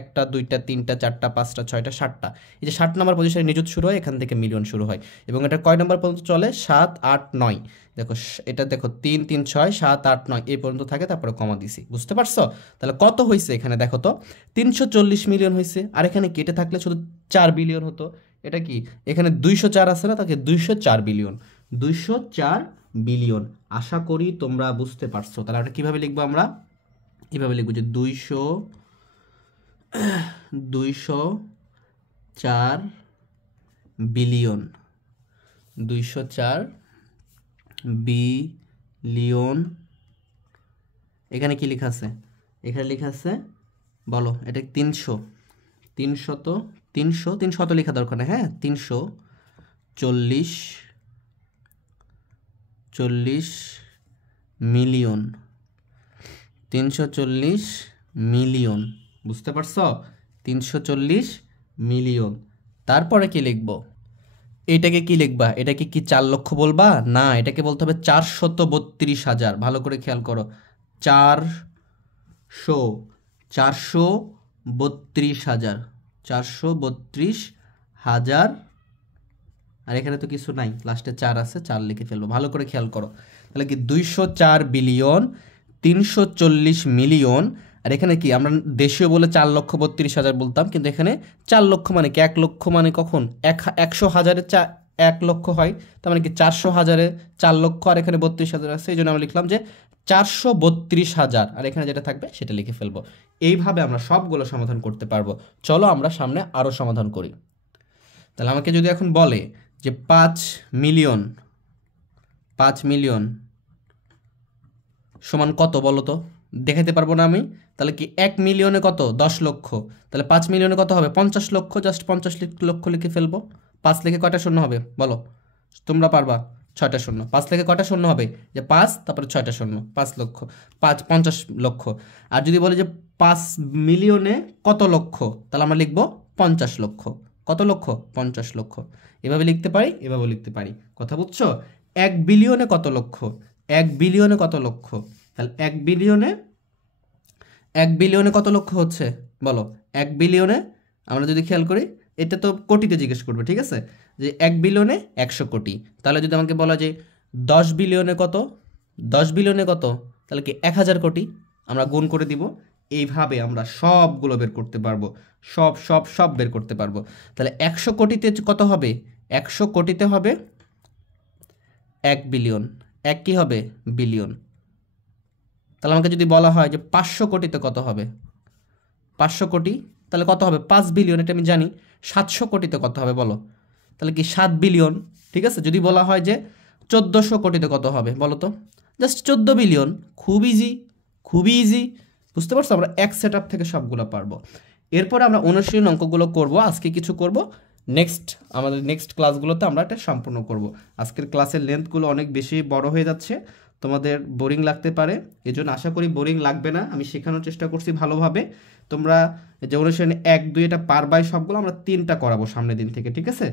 একটা দুইটা তিনটা চারটা পাঁচটা ছয়টা সাতটা, এই যে 7 নম্বর পজিশনে নিযুত শুরু হয়, এখান থেকে মিলিয়ন শুরু হয়। এবং এটা কয় নম্বর পর্যন্ত চলে, 7 8 9, দেখো এটা দেখো 3 3 6 7 8 9 এই পর্যন্ত থাকে, তারপরে কমা দিছি, বুঝতে পারছো। তাহলে কত হয়েছে এখানে দেখো তো, 340 মিলিয়ন হয়েছে। আর এখানে কেটে থাকলে শুধু 4 বিলিয়ন হতো। এটা কি এখানে 204 আছে না, তাকে 204 বিলিয়ন, 204 বিলিয়ন। আশা করি তোমরা বুঝতে পারছো। তাহলে এটা কিভাবে লিখবো, আমরা এভাবে লিখবো যে 204 বিলিয়ন, 204 বিলিয়ন। এখানে কি লেখা আছে, এখানে লেখা আছে বলো, এটা 300 লেখা দরকার না, হ্যাঁ 340 মিলিয়ন, 340 মিলিয়ন, বুঝতে পারছো, 340 মিলিয়ন। তারপরে কি লিখবো, এটাকে কি লিখবা, এটাকে কি 4 লক্ষ বলবা না, এটাকে বলতে হবে 432,000। ভালো করে খেয়াল করো, 432,000, 432,000। আর এখানে তো কিছু নাই, লাস্টে 4 আছে, 4 লিখে ফেলবো। ভালো করে খেয়াল করো, তাহলে কি 204 বিলিয়ন 340 মিলিয়ন। আর এখানে কি আমরা দেশীয় বলে 4,32,000 বলতাম, কিন্তু এখানে 4 লক্ষ মানে কি 1 লক্ষ মানে কখন 100,000-এ 1 লক্ষ হয়, তার মানে কি 400,000-এ 4 লক্ষ, আর এখানে 32,000 আছে, এই জন্য আমরা লিখলাম যে 432,000। আর এখানে যেটা থাকবে সেটা লিখে ফেলবো। এইভাবে আমরা সবগুলো সমাধান করতে পারবো। চলো আমরা সামনে আরও সমাধান করি। তাহলে আমাকে যদি এখন বলে যে 5 মিলিয়ন সমান কত বলো তো, দেখাতে পারবো না আমি। তাহলে কি 1 মিলিয়নে কত, 10 লক্ষ। তাহলে 5 মিলিয়নে কত হবে, 50 লক্ষ। জাস্ট 50 লক্ষ লিখে ফেলবো। 5 লিখে কয়টা শূন্য হবে বলো, তোমরা পারবা, 6টা শূন্য। 5 লিখে কয়টা শূন্য হবে, যে 5 তারপরে 6টা শূন্য, 5 লক্ষ, 50 লক্ষ। আর যদি বলে যে 5 মিলিয়নে কত লক্ষ, তাহলে আমরা লিখবো 50 লক্ষ। কত লক্ষ, 50 লক্ষ। এভাবে লিখতে পারি, এভাবে লিখতে পারি, কথা বুঝছো। 1 বিলিয়নে কত লক্ষ, 1 বিলিয়নে কত লক্ষ, তাহলে 1 বিলিয়নে কত লক্ষ হচ্ছে বলো। 1 বিলিয়নে আমরা যদি খেয়াল করি, এটা তো কোটিতে জিজ্ঞেস করবে, ঠিক আছে, যে 1 বিলিয়নে 100 কোটি। তাহলে যদি আমাকে বলা যে 10 বিলিয়নে কত, 10 বিলিয়নে কত, তাহলে কি 1000 কোটি। আমরা গুণ করে দিব। এইভাবে আমরা সবগুলো বের করতে পারবো, সব বের করতে পারবো। তাহলে 100 কোটিতে কত হবে, 100 কোটিতে হবে 1 বিলিয়ন, 1 কি হবে, বিলিয়ন। তাহলে আমাকে যদি বলা হয় যে 500 কোটিতে কত হবে, 500 কোটি, তাহলে কত হবে 5 বিলিয়ন, এটা আমি জানি। 700 কোটিতে কত হবে বলো, তাহলে কি 7 বিলিয়ন, ঠিক আছে। যদি বলা হয় যে 1400 কোটিতে কত হবে বলো তো, জাস্ট 14 বিলিয়ন। খুবই ইজি, বুঝতে পারছো। আমরা এক সেট আপ থেকে সবগুলো পারবো। এরপরে আমরা অনুশীলন অঙ্কগুলো করব, আজকে কিছু করব, আমাদের নেক্সট ক্লাসগুলোতে আমরা এটা সম্পূর্ণ করব। আজকের ক্লাসের লেন্থগুলো অনেক বেশি বড় হয়ে যাচ্ছে, তোমাদের বোরিং লাগতে পারে, এজন্য আশা করি বোরিং লাগবে না। আমি শেখানোর চেষ্টা করছি ভালোভাবে। তোমরা যে অনুশীলন 1 2 এটা পারবাই সবগুলো, আমরা 3টা করাবো সামনের দিন থেকে, ঠিক আছে।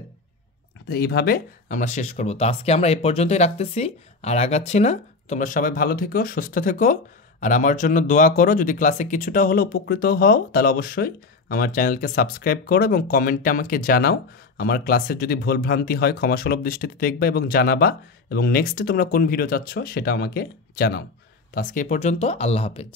তো এইভাবে আমরা শেষ করব। তো আজকে আমরা এই পর্যন্তই রাখতেছি, আর আগাচ্ছি না। তোমরা সবাই ভালো থেকো, সুস্থ থেকো, আর আমার জন্য দোয়া করো। যদি ক্লাসে কিছুটা হলেও উপকৃত হও, তাহলে অবশ্যই আমার চ্যানেলকে সাবস্ক্রাইব করো এবং কমেন্টে আমাকে জানাও। আমার ক্লাসের যদি ভুলভ্রান্তি হয় ক্ষমাসুলভ দৃষ্টিতে দেখবা এবং জানাবা, এবং নেক্সটে তোমরা কোন ভিডিও চাচ্ছ সেটা আমাকে জানাও। তো আজকে এই পর্যন্ত, আল্লাহ হাফেজ।